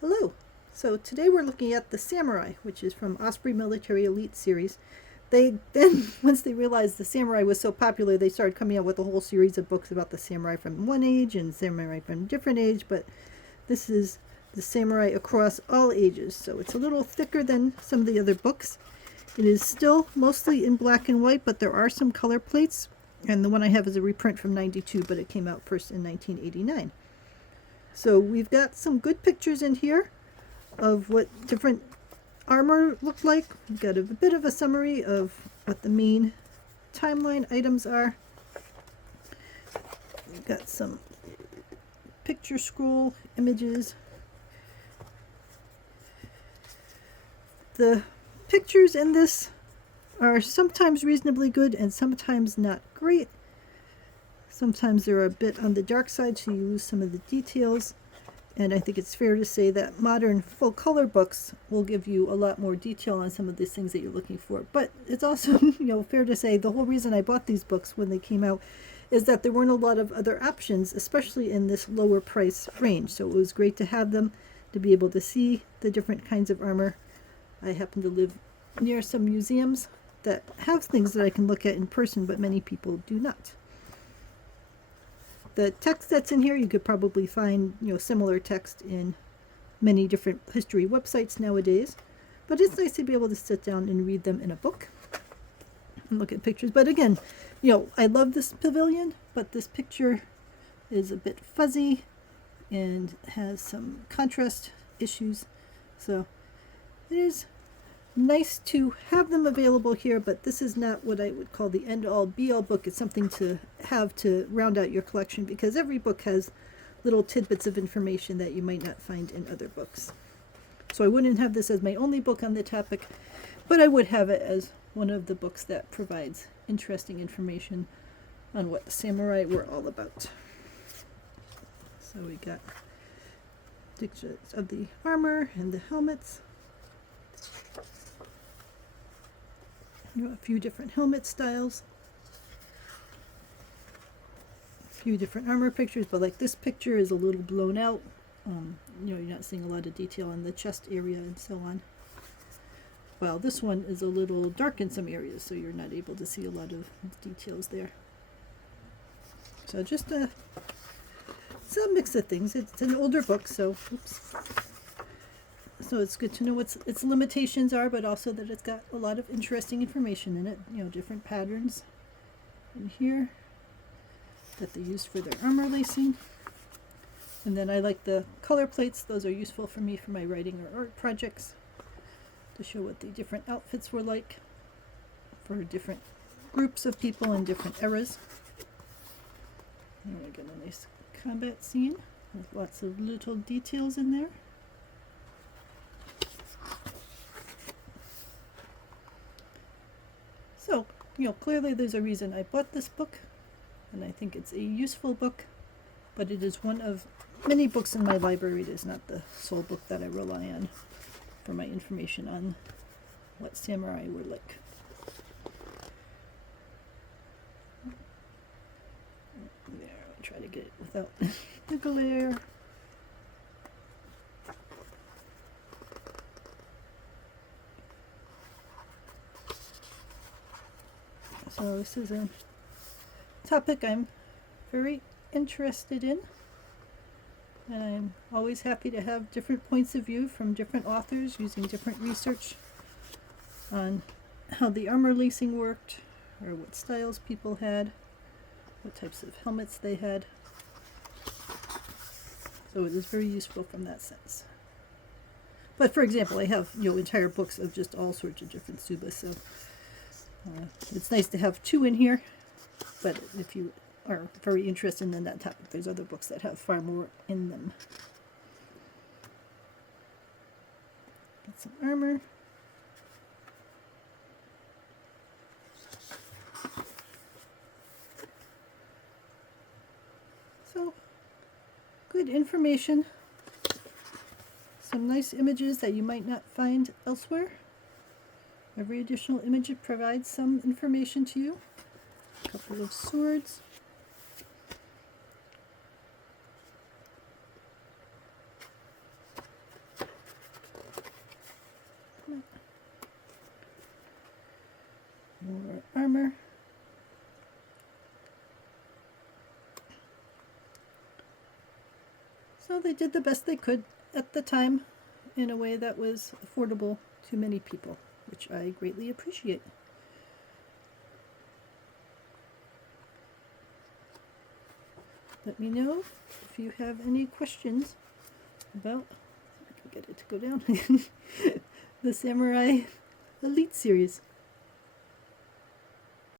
Hello! So today we're looking at the Samurai, which is from Osprey Military Elite Series. They then, once they realized the Samurai was so popular, they started coming out with a whole series of books about the Samurai from one age and Samurai from a different age, but this is the Samurai across all ages, so it's a little thicker than some of the other books. It is still mostly in black and white, but there are some color plates, and the one I have is a reprint from '92, but it came out first in 1989. So we've got some good pictures in here of what different armor looked like. We've got a bit of a summary of what the main timeline items are. We've got some picture scroll images. The pictures in this are sometimes reasonably good and sometimes not great. Sometimes they're a bit on the dark side, so you lose some of the details. And I think it's fair to say that modern full color books will give you a lot more detail on some of these things that you're looking for. But it's also, fair to say the whole reason I bought these books when they came out is that there weren't a lot of other options, especially in this lower price range. So it was great to have them, to be able to see the different kinds of armor. I happen to live near some museums that have things that I can look at in person, but many people do not. The text that's in here, you could probably find, similar text in many different history websites nowadays. But it's nice to be able to sit down and read them in a book and look at pictures. But again, I love this pavilion, but this picture is a bit fuzzy and has some contrast issues. So it is nice to have them available here, but this is not what I would call the end-all be-all book. It's something to have to round out your collection, because every book has little tidbits of information that you might not find in other books. So I wouldn't have this as my only book on the topic, but I would have it as one of the books that provides interesting information on what the samurai were all about. So we got pictures of the armor and the helmets. A few different helmet styles, a few different armor pictures, but like this picture is a little blown out. You're not seeing a lot of detail in the chest area and so on. While this one is a little dark in some areas, so you're not able to see a lot of details there. So just it's a mix of things. It's an older book, so So it's good to know what its limitations are, but also that it's got a lot of interesting information in it. Different patterns in here that they use for their armor lacing. And then I like the color plates. Those are useful for me for my writing or art projects, to show what the different outfits were like for different groups of people in different eras. And we got a nice combat scene with lots of little details in there. So, clearly there's a reason I bought this book, and I think it's a useful book, but it is one of many books in my library. It is not the sole book that I rely on for my information on what samurai were like. There, I'll try to get it without the glare. So this is a topic I'm very interested in, and I'm always happy to have different points of view from different authors using different research on how the armor lacing worked, or what styles people had, what types of helmets they had. So it is very useful from that sense. But for example, I have entire books of just all sorts of different subas, so it's nice to have two in here, but if you are very interested in that topic, there's other books that have far more in them. Got some armor. So, good information. Some nice images that you might not find elsewhere. Every additional image provides some information to you. A couple of swords. So they did the best they could at the time in a way that was affordable to many people, which I greatly appreciate. Let me know if you have any questions about, I can get it to go down, the Samurai Elite Series.